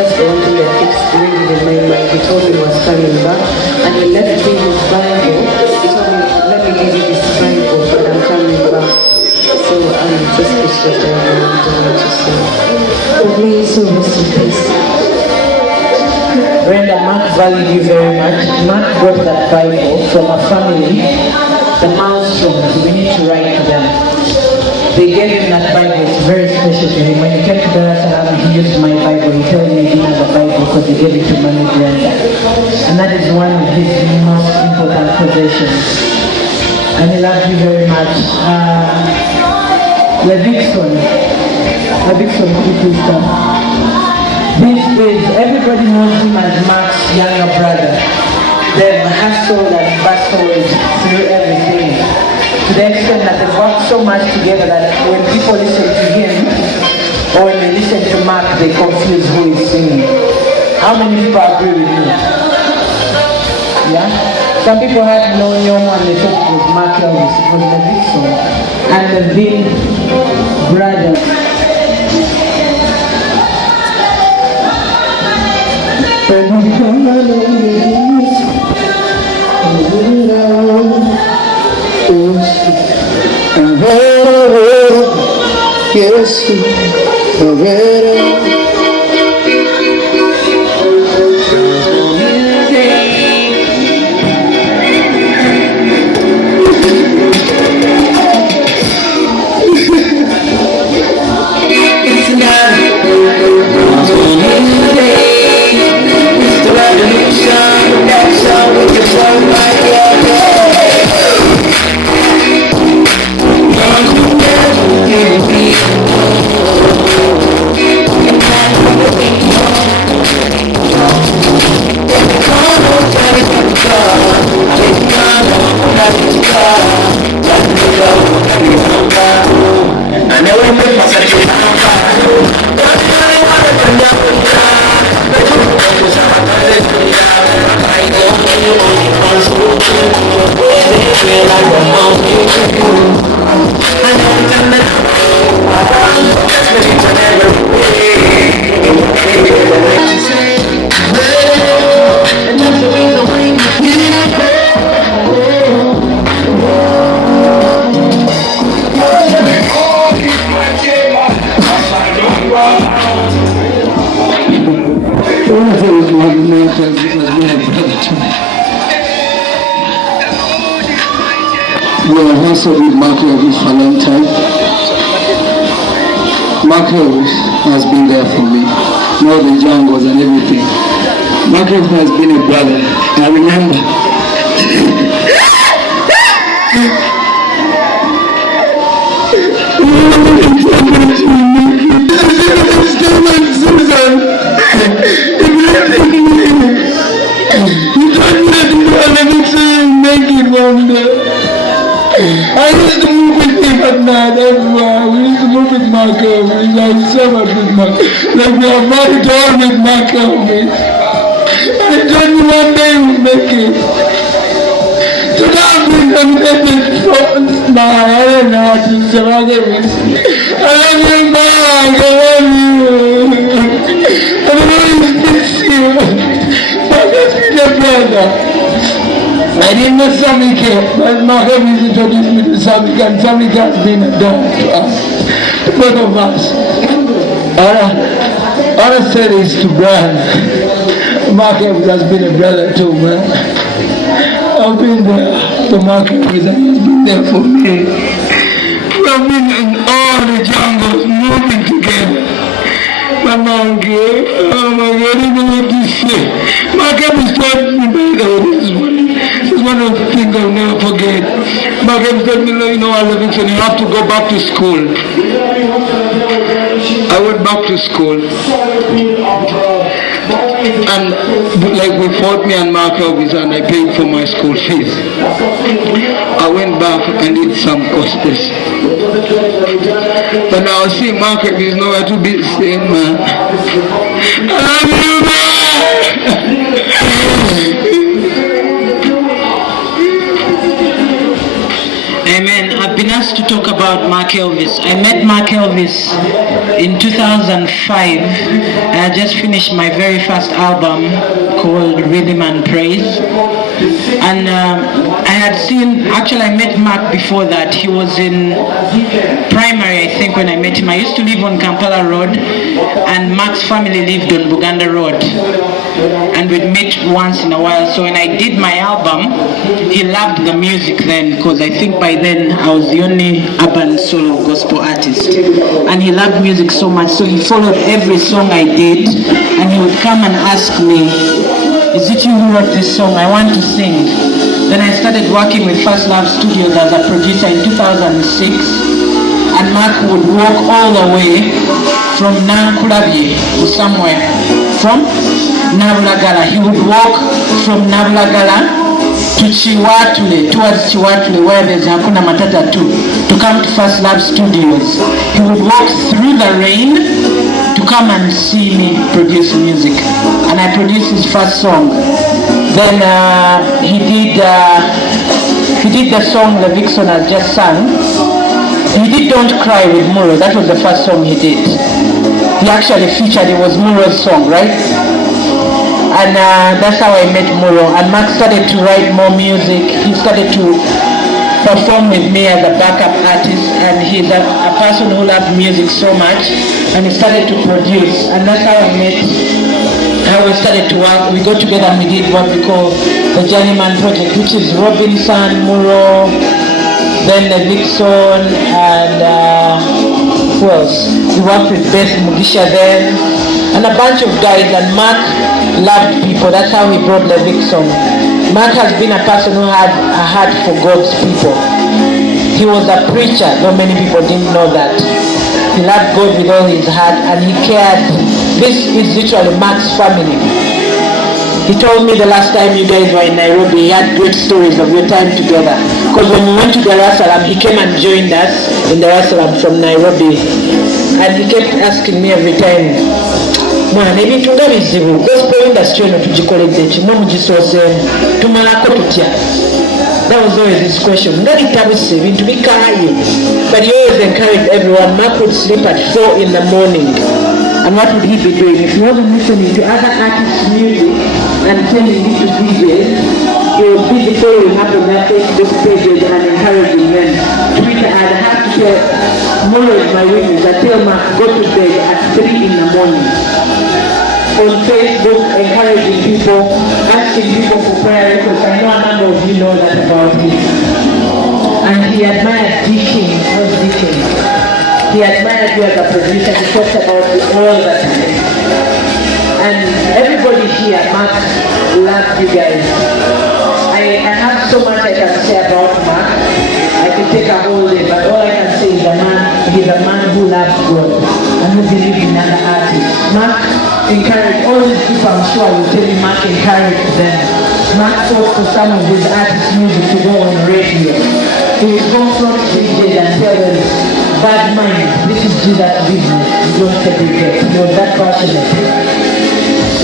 just the one thing that keeps ringing in my mind. He told me he was coming back, and he left me his Bible. He told me, let me give you this Bible, but I'm coming back. So I'm just speechless right now. I don't know what to say. May so rest in peace. Brenda, Mark valued you very much. Mark brought that Bible from a family, the milestones. We need to write to them. They gave him that Bible. It's very special to him. When he came to Tibirusya, he used my Bible. He told me he didn't have a Bible because he gave it to Mommy Brenda. And that is one of his most important possessions. And he loved you very much. Levikson, Levikson, these days, everybody knows him as Mark's younger brother. They've hustled and bustled through everything, to the extent that they've worked so much together that when people listen to him, or when they listen to Mark, they confuse who is singing. How many people agree with me? Yeah? Some people had no one, they thought it was MAC ELVIS. It was the big song. And the big brother. We have also with MAC ELVIS for a long time. MAC ELVIS has been there for me, more than jungles and everything. MAC ELVIS has been a brother. I remember. I used to move with him at night everywhere. We used to move with MAC ELVIS. I was so much with MAC. Like we are married all with MAC ELVIS. And he told me one day he would make it. So now I'm being nominated for... No, I don't know what to say. MAC ELVIS. I love you, Mark. I love you. I don't always miss you. But let's be your brother. I didn't know Samika, but MAC ELVIS introduced me to Samika, and Samika has been a dog to us, to both of us. All I said is to Brian, MAC ELVIS has been a brother too, man. I've been there for MAC ELVIS, and he's been there for me. We've been in all the jungles, moving together. My monkey, oh my God, I don't know what to say. MAC ELVIS told me, by the way, this is one of the things I'll never forget. MAC ELVIS told me, you know, Levikson, you have to go back to school. I went back to school. And like we fought me and MAC ELVIS, and I paid for my school fees. I went back and did some courses. But now see MAC ELVIS nowhere to be seen, man. I love you, man. Amen. I've been asked to talk about about MAC ELVIS. I met MAC ELVIS in 2005. I had just finished my very first album called Rhythm and Praise. And I had seen, actually I met Mark before that. He was in primary, I think, when I met him. I used to live on Kampala Road, and Mark's family lived on Buganda Road. And we'd meet once in a while. So when I did my album, he loved the music then, because I think by then I was the only urban solo gospel artist. And he loved music so much, so he followed every song I did, and he would come and ask me, "Is it you who wrote this song? I want to sing." Then I started working with First Love Studios as a producer in 2006, and Mark would walk all the way from Nankulabye or somewhere, from Nabulagala. He would walk from Nabulagala to Chiwatule, towards Chiwatule, where there's Hakuna Matata too, to come to First Love Studios. He would walk through the rain to come and see me produce music, and I produced his first song. Then he did the song the Vixen has just sung. He did Don't Cry with Muro. That was the first song he did. He actually featured, it was Muro's song, right? And that's how I met Muro. And Mark started to write more music. He started to perform with me as a backup artist, and he's a person who loves music so much, and he started to produce, and that's how I met, how we started to work. We got together and we did what we call the Journeyman Project, which is Robinson, Muro, then the Vixen, and who else? We worked with Beth Mugisha then, and a bunch of guys, and Mark loved people. That's how he brought the Vixen. Mark has been a person who had a heart for God's people. He was a preacher, though many people didn't know that. He loved God with all his heart, and he cared. This is literally Mark's family. He told me the last time you guys were in Nairobi, he had great stories of your time together. Because when we went to Dar es Salaam, he came and joined us in Dar es Salaam from Nairobi. And he kept asking me every time, "Mwana, ebintu nga bizibu, gospel industry eno tugikoledde kimwe mugisooseemu, tumalako tutya?" That was always his question. Nga bitabuse, ebintu bikaaye. But he always encouraged everyone. Mark would sleep at 4 in the morning. And what would he be doing? If he wasn't listening to other artists' music and sending it to DJs, he would be following up on their Facebook pages and encouraging them. Twitter, I'd have to tell, Molo is my witness, I tell Mark, go to bed at 3 in the morning. On Facebook, encouraging people, asking people for prayer requests. I know a number of you know that about him. And he admired Deacon, not Deacon. He admired you as a producer. He talked about you all the time. And everybody here, Mark, loves you guys. I have so much I can say about Mark. I can take a whole day, but all I can say is he's a man who loves God and who believes in other artists. Mark encouraged all these people, I'm sure I will tell you, Mark encouraged them. Mark talked to some of his artists' music to go on radio. He would go from DJs and tell them, "Bad mind, this is Jesus' business, you don't segregate." He was that passionate.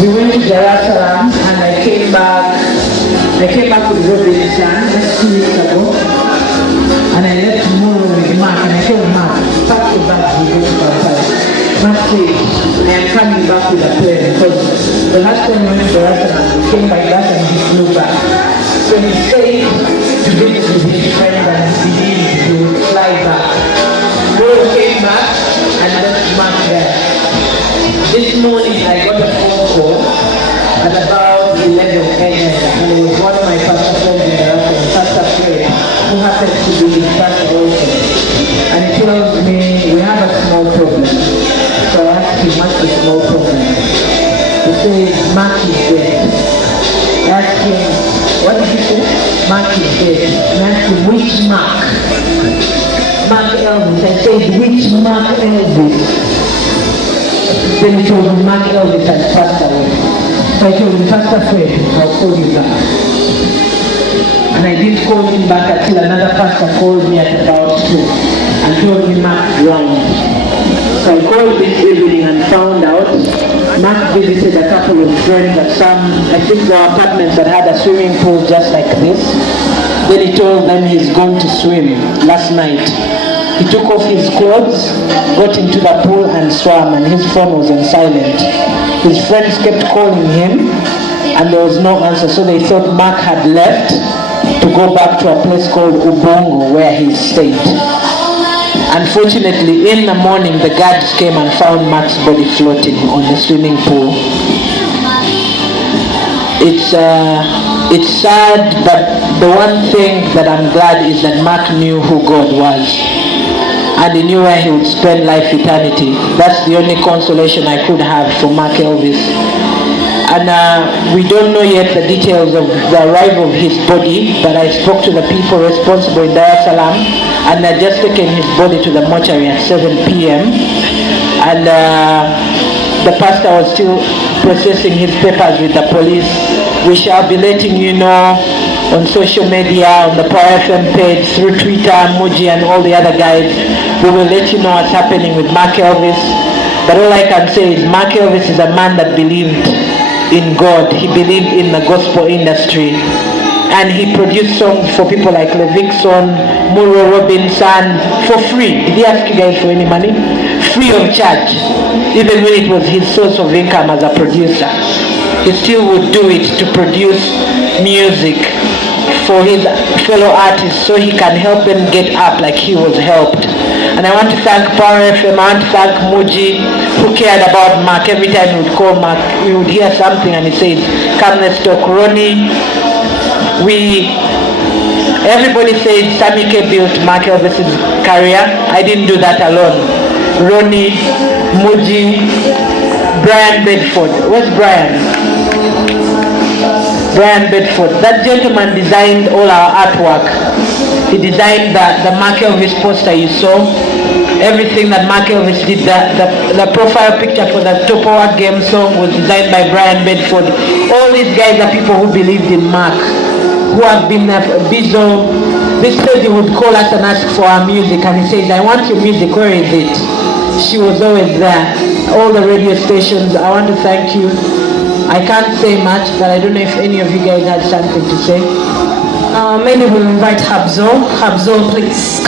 We went to Dar es Salaam and I came back with Robinson just 2 weeks ago. And I left tomorrow with Mark, and I told Mark, "Pack your bags, we go to Kampala." Mark said, "I am coming back with a plane," because the last time we went to Dar es Salaam, we came by bus and he flew back. So he said to visit with his friends and he believed he would fly back. We came back and left Mark there. This morning I got a phone call at about 11 a.m. and it was one of my pastor friends in Dar es Salaam, Pastor Fred, who happens to be his pastor also. And he tells me, "We have a small problem." So I asked him, "What's the small problem?" He says, "Mark is dead." I asked him, "What did he say?" "Mark is dead." And I asked him, "Which Mark?" "Mark Elvis." I said, "Which Mark Elvis?" Then he told me Mark Elvis had passed away. So I told him, "Pastor Fred, I'll call you back." And I didn't call him back until another pastor called me at about 2 and told me Mark drowned. So I called this evening and found out Mark visited a couple of friends at some, I think there were apartments that had a swimming pool just like this. Then he told them he's going to swim last night. He took off his clothes, got into the pool and swam, and his phone was on silent. His friends kept calling him and there was no answer, so they thought Mark had left to go back to a place called Ubongo where he stayed. Unfortunately, in the morning the guards came and found Mark's body floating on the swimming pool. It's sad, but the one thing that I'm glad is that Mark knew who God was, and he knew where he would spend life eternity. That's the only consolation I could have for Mark Elvis. And we don't know yet the details of the arrival of his body, but I spoke to the people responsible in Dar es Salaam, and they're just taking his body to the mortuary at 7 p.m. And the pastor was still processing his papers with the police. We shall be letting you know on social media, on the Power FM page, through Twitter, Muji, and all the other guys. We will let you know what's happening with Mark Elvis. But all I can say is Mark Elvis is a man that believed in God. He believed in the gospel industry. And he produced songs for people like Levikson, Muro Robinson, for free. Did he ask you guys for any money? Free of charge. Even when it was his source of income as a producer, he still would do it to produce music for his fellow artists so he can help them get up like he was helped. And I want to thank Power FM, I want to thank Muji, who cared about Mark. Every time we would call Mark, we would hear something and he said, come let's talk. Ronnie, everybody said Sammy K built Mark Elvis' career. I didn't do that alone. Ronnie, Muji, Brian Bedford. Where's Brian? Brian Bedford. That gentleman designed all our artwork. He designed the Mark Elvis poster you saw. Everything that Mark Elvis did, the profile picture for the Top Power Game song was designed by Brian Bedford. All these guys are people who believed in Mark, who have been Bizo. This lady would call us and ask for our music, and he says, I want your music, where is it? She was always there. All the radio stations, I want to thank you. I can't say much, but I don't know if any of you guys had something to say. Maybe we'll invite Habzo. Habzo, please.